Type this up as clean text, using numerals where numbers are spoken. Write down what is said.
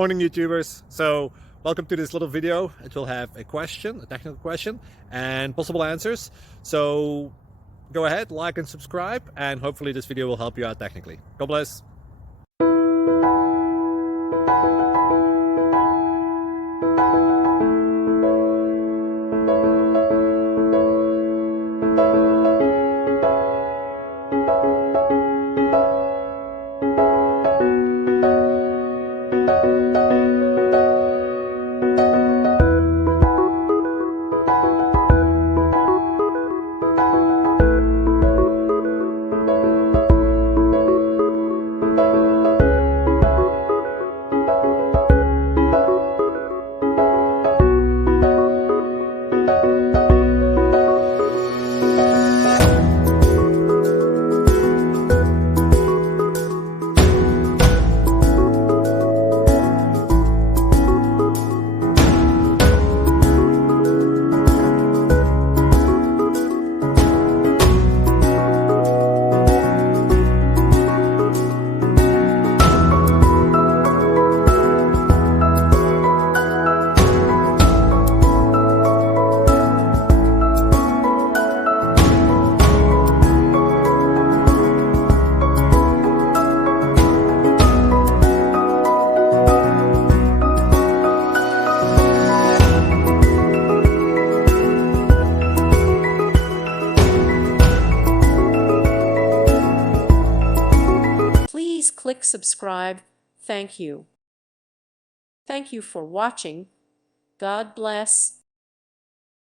Morning YouTubers. So welcome to this little video. It will have a question, a technical question, and possible answers. So go ahead, like and subscribe, and hopefully this video will help you out technically. God bless. Please click subscribe. Thank you. Thank you for watching. God bless.